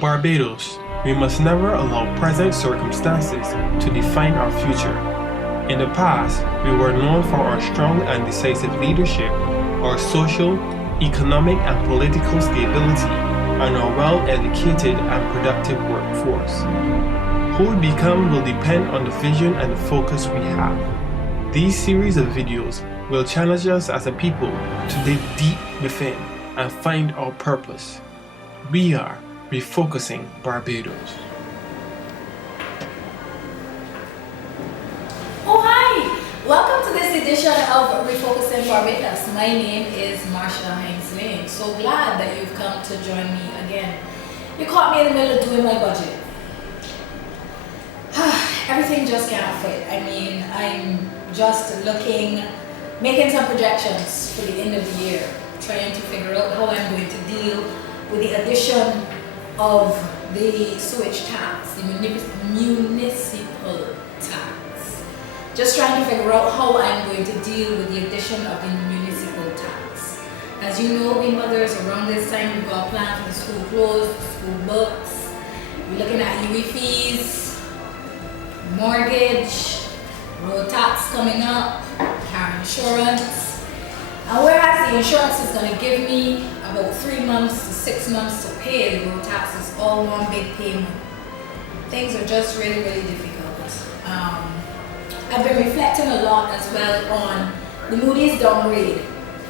Barbados, we must never allow present circumstances to define our future. In the past, we were known for our strong and decisive leadership, our social, economic, and political stability, and our well-educated and productive workforce. Who we become will depend on the vision and the focus we have. These series of videos will challenge us as a people to dig deep within and find our purpose. We are Refocusing Barbados. Oh hi! Welcome to this edition of Refocusing Barbados. My name is Marsha Hines-Lane. So glad that you've come to join me again. You caught me in the middle of doing my budget. Everything just can't fit. I mean, I'm just making some projections for the end of the year, trying to figure out how I'm going to deal with the addition of the sewage tax, the municipal tax. Just trying to figure out how I'm going to deal with the addition of the municipal tax. As you know, we mothers, around this time we've got plans for the school clothes, the school books. We're looking at UE fees, mortgage, road tax coming up, car insurance. And whereas the insurance is going to give me about 3 months to 6 months to pay the road taxes, all one big payment, things are just really, really difficult. I've been reflecting a lot as well on the Moody's downgrade.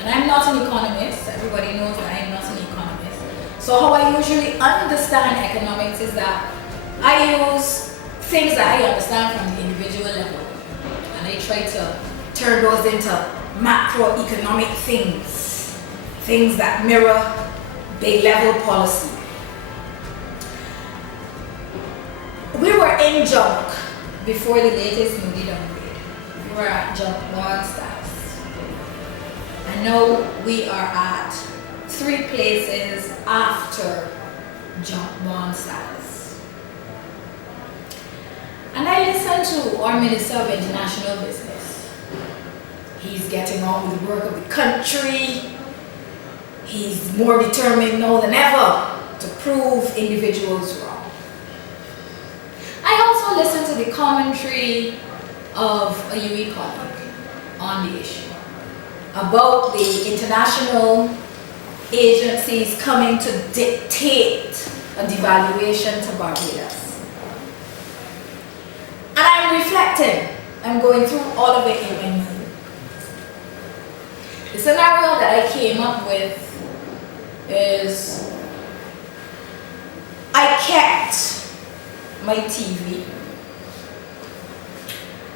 And I'm not an economist. Everybody knows that I'm not an economist. So how I usually understand economics is that I use things that I understand from the individual level. And I try to turn those into macroeconomic things that mirror big level policy. We were in junk before the latest Moody downgrade. We were at junk 1 status. And now we are at 3 places after junk 1 status. And I listened to our Minister of International Business. He's getting on with the work of the country. He's more determined now than ever to prove individuals wrong. I also listened to the commentary of a UE colleague on the issue about the international agencies coming to dictate a devaluation to Barbados. And I'm reflecting. I'm going through all of it in my mind. The scenario that I came up with is I kept my TV.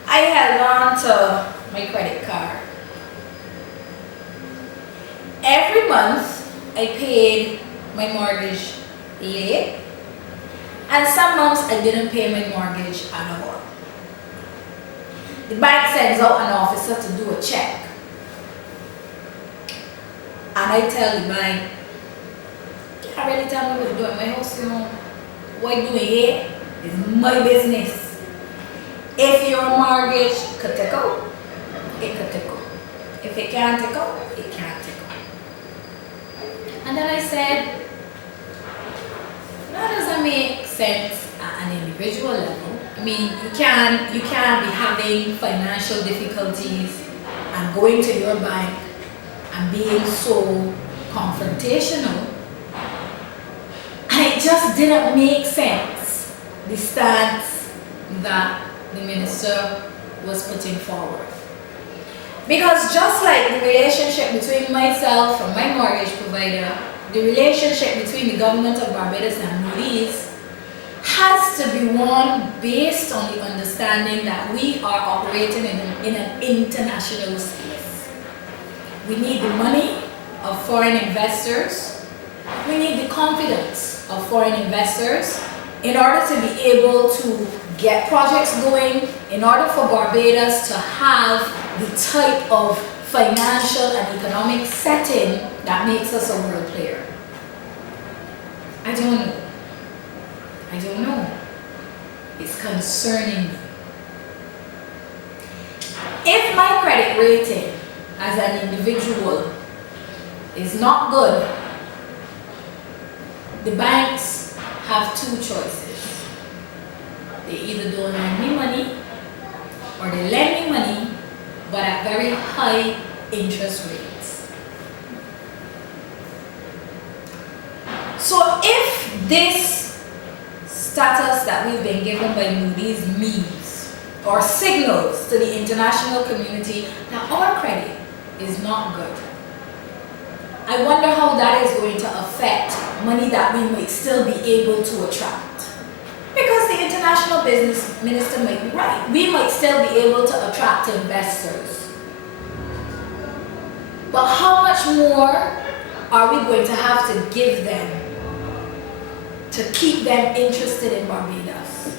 I held on to my credit card. Every month I paid my mortgage late, and some months I didn't pay my mortgage at all. The bank sends out an officer to do a check. And I tell the bank, you can't really tell me what to do at my house, you know. What you doing here is my business. If your mortgage could take out, it could take out. If it can't take out, it can't take out. And then I said, that doesn't make sense at an individual level. I mean, you can't be having financial difficulties and going to your bank and being so confrontational. And it just didn't make sense, the stance that the minister was putting forward. Because just like the relationship between myself and my mortgage provider, the relationship between the government of Barbados and Moody's has to be one based on the understanding that we are operating in an international space. We need the money of foreign investors. We need the confidence of foreign investors in order to be able to get projects going, in order for Barbados to have the type of financial and economic setting that makes us a world player. I don't know. It's concerning me. If my credit rating as an individual is not good, the banks have two choices. They either don't lend me money or they lend me money but at very high interest rates. So if this status that we've been given by Moody's means or signals to the international community that our credit is not good, I wonder how that is going to affect money that we might still be able to attract. Because the international business minister might be right. We might still be able to attract investors. But how much more are we going to have to give them to keep them interested in Barbados?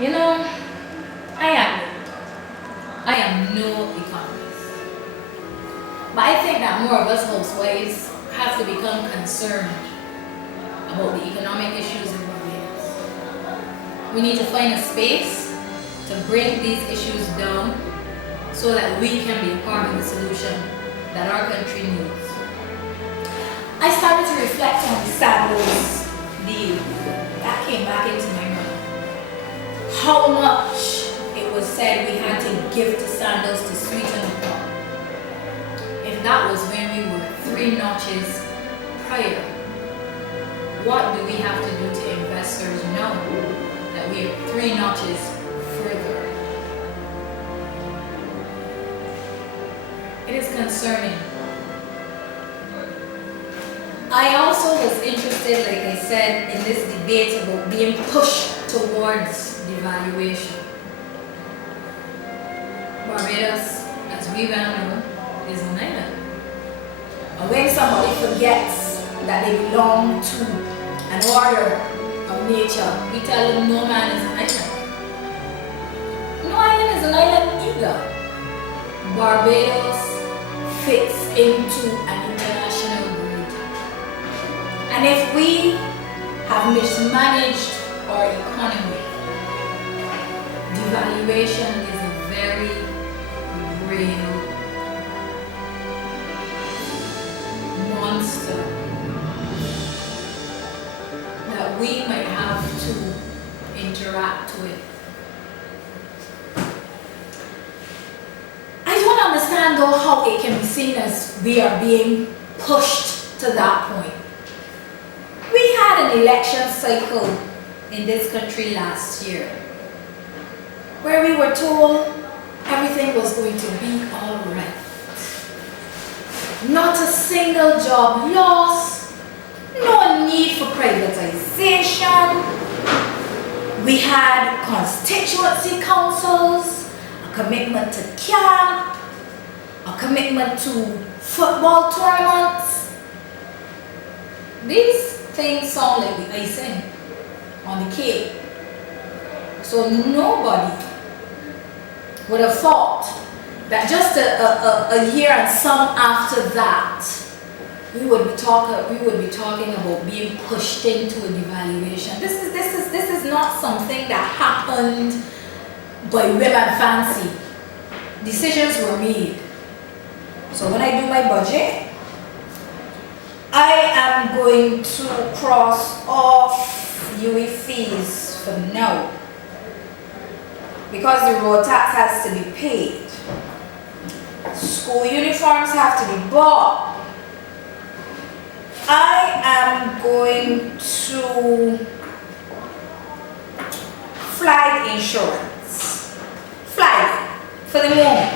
You know, I am no economist. But I think that more of us housewives have to become concerned about the economic issues in Barbados. We need to find a space to bring these issues down so that we can be a part of the solution that our country needs. I started to reflect on the Sandals deal. That came back into my mind. How much it was said we had to give to Sandals to sweeten the pot. If that was when we were 3 notches prior, what do we have to do to investors now that we are 3 notches further? It is concerning. I also was interested, like I said, in this debate about being pushed towards devaluation. Barbados, as we well know, is an island. And when somebody forgets that they belong to an order of nature, we tell them no man is an island. No island is an island either. Barbados fits into an international grid. And if we have mismanaged our economy, devaluation is a very real monster that we might have to interact with. I don't understand though how it can be seen as we are being pushed to that point. We had an election cycle in this country last year where we were told everything was going to be all right. Not a single job lost, no need for privatization. We had constituency councils, a commitment to camp, a commitment to football tournaments. These things sound like the icing on the cake. So nobody would have thought that just a year and some after that, we would be talking about being pushed into a devaluation. This is not something that happened by whim and fancy. Decisions were made. So when I do my budget, I am going to cross off UE fees for now, because the road tax has to be paid. School uniforms have to be bought. I am going to flight insurance. Flight for the moment.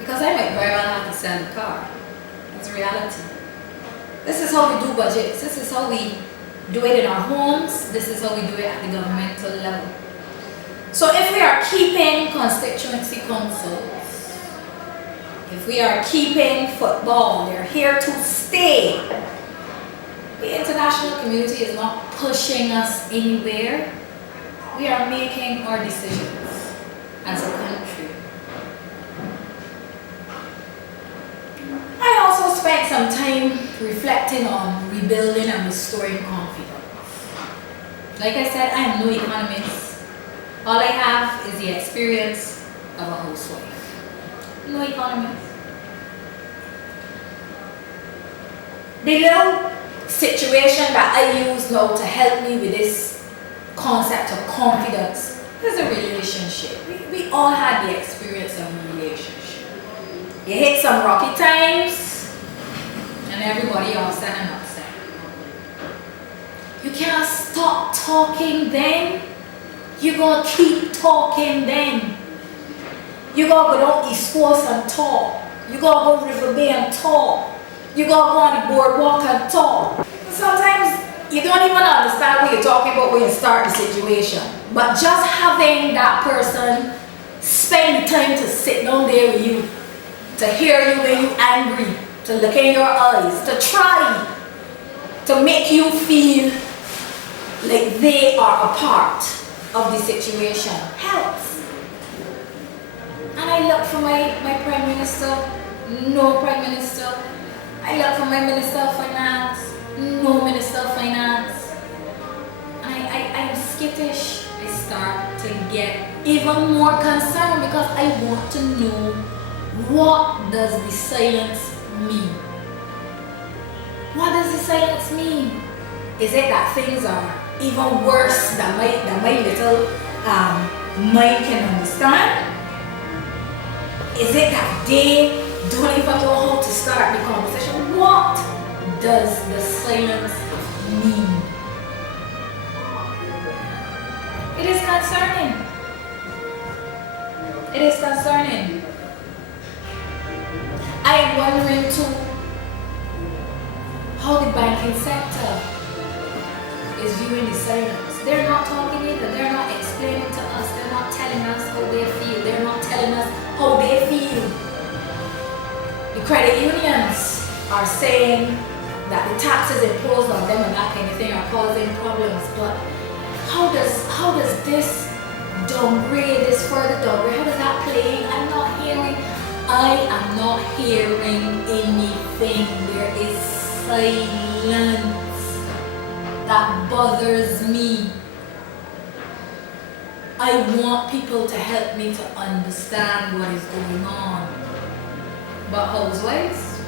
Because I might very well have to sell the car. That's reality. This is how we do budgets. This is how we do it in our homes. This is how we do it at the governmental level. So if we are keeping constituency councils, if we are keeping football, they're here to stay. The international community is not pushing us anywhere. We are making our decisions as a country. I also spent some time reflecting on rebuilding and restoring confidence. Like I said, I am no economist. All I have is the experience of a housewife. No economist. The little situation that I use now to help me with this concept of confidence is a relationship. We all had the experience of a relationship. You hit some rocky times and everybody upset and upset. You can't stop talking then. You gotta keep talking then. You gotta go down East Coast and talk. You gotta go River Bay and talk. You gotta go on the boardwalk and talk. Sometimes you don't even understand what you're talking about when you start the situation. But just having that person spend the time to sit down there with you, to hear you when you're angry, to look in your eyes, to try to make you feel like they are a part of the situation helps. And I look for my Prime Minister, no Prime Minister. I look for my Minister of Finance, no Minister of Finance. I'm skittish. I start to get even more concerned because I want to know, what does the silence mean? What does the silence mean? Is it that things are even worse than my little mind can understand? Is it that they don't even know how to start the conversation? What does the silence mean? It is concerning. It is concerning. I am wondering too how the banking sector is viewing the silence. They're not talking either. They're not explaining to us. They're not telling us how they feel. They're not telling us how they feel. The credit unions are saying that the taxes imposed on them and that kind of thing are causing problems. But how does this downgrade, this further downgrade, how does that play? I am not hearing anything. There is silence that bothers me. I want people to help me to understand what is going on. But housewives,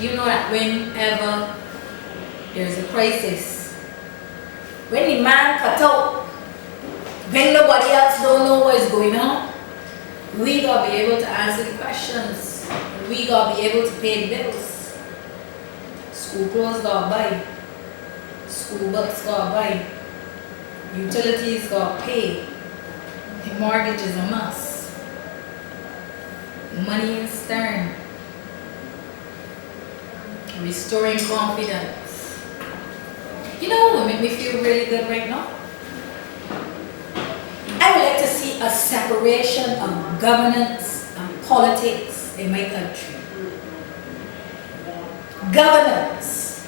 you know that whenever there's a crisis, when the man cut out, when nobody else don't know what is going on, we gotta be able to answer the questions. We gotta be able to pay the bills. School clothes gotta buy. School books gotta buy. Utilities gotta pay. The mortgage is a must. Money is stern. Restoring confidence. You know what make me feel really good right now? I would like to see a separation of governance and politics in my country. Governance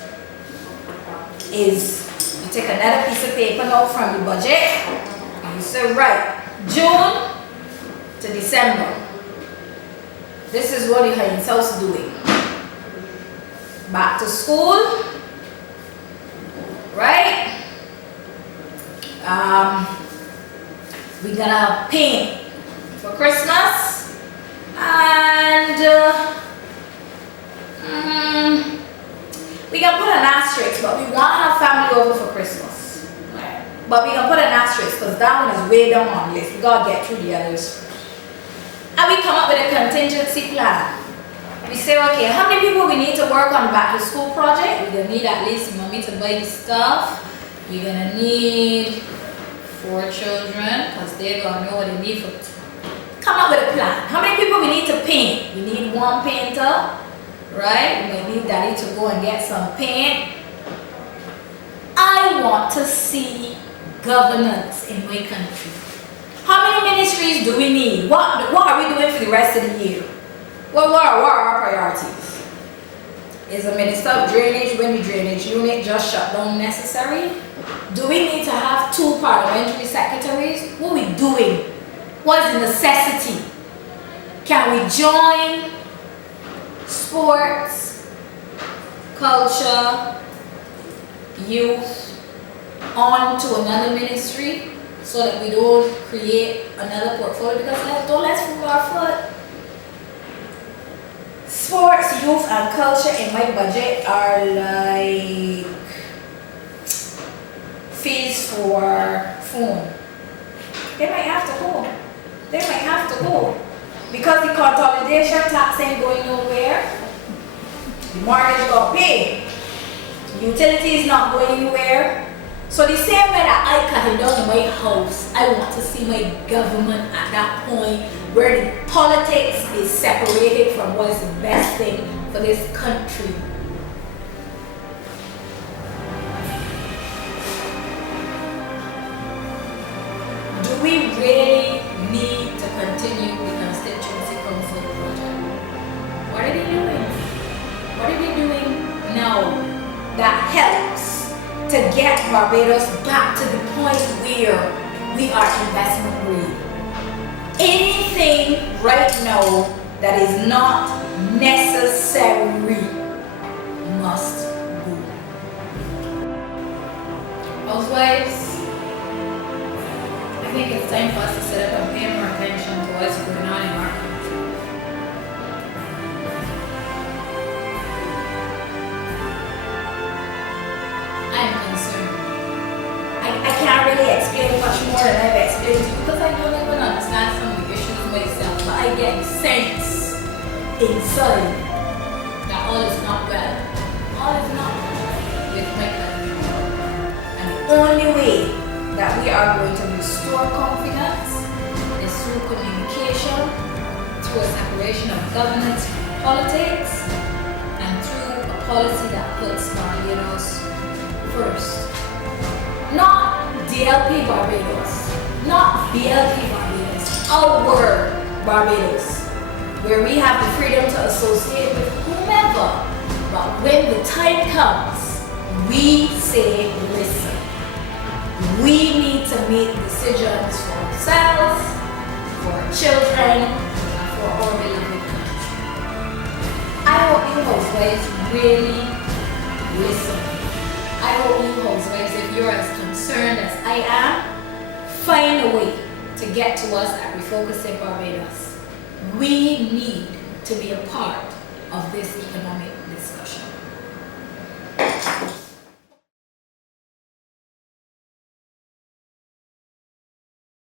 is, you take another piece of paper now from the budget and you say, right, June to December, this is what the Hines House is doing. Back to school, right? We're gonna paint for Christmas, and we can put an asterisk, but we want to have family over for Christmas. Right? But we can put an asterisk because that one is way down on the list. We gotta get through the others. And we come up with a contingency plan. We say, okay, how many people we need to work on the back to school project? We're gonna need at least mommy to buy the stuff. You're gonna need 4 children, because they're gonna know what they need for. Come up with a plan. How many people we need to paint? We need 1 painter, right? We might need daddy to go and get some paint. I want to see governance in my country. How many ministries do we need? What are we doing for the rest of the year? What are our priorities? Is the Minister of Drainage, when the drainage unit just shut down, necessary? Do we need to have 2 parliamentary secretaries? What are we doing? What is the necessity? Can we join sports, culture, youth on to another ministry so that we don't create another portfolio? Because let's move our foot. Sports, youth, and culture in my budget are like fees for phone. They might have to go. They might have to go. Because the consolidation tax ain't going nowhere. The mortgage got paid. Utilities not going anywhere. So the same way that I cut it down in my house, I want to see my government at that point where the politics is separated from what is the best thing for this country. Do we really need to continue the constituency council project? What are they doing? What are they doing now that helps to get Barbados back to the point where we are investment grade? Anything right now that is not necessary must go. Housewives, I think it's time for us to sit up and pay more attention to what's going on in our country. I'm concerned. I can't really explain much more than I've explained to you because I don't even understand some of the issues myself, but I get the sense inside that all is not well. All is not well with my country. And the only way that we are going to restore confidence is through communication, through a separation of governance and politics, and through a policy that puts Barbados first. Not DLP Barbados, not BLP Barbados, our Barbados, where we have the freedom to associate with whomever, but when the time comes, we say, listen, we need to make decisions for ourselves, for our children, and for our beloved country. I hope you housewives really listen. I hope you housewives, if you're as concerned as I am, find a way to get to us at Refocusing Barbados. We need to be a part of this economic discussion.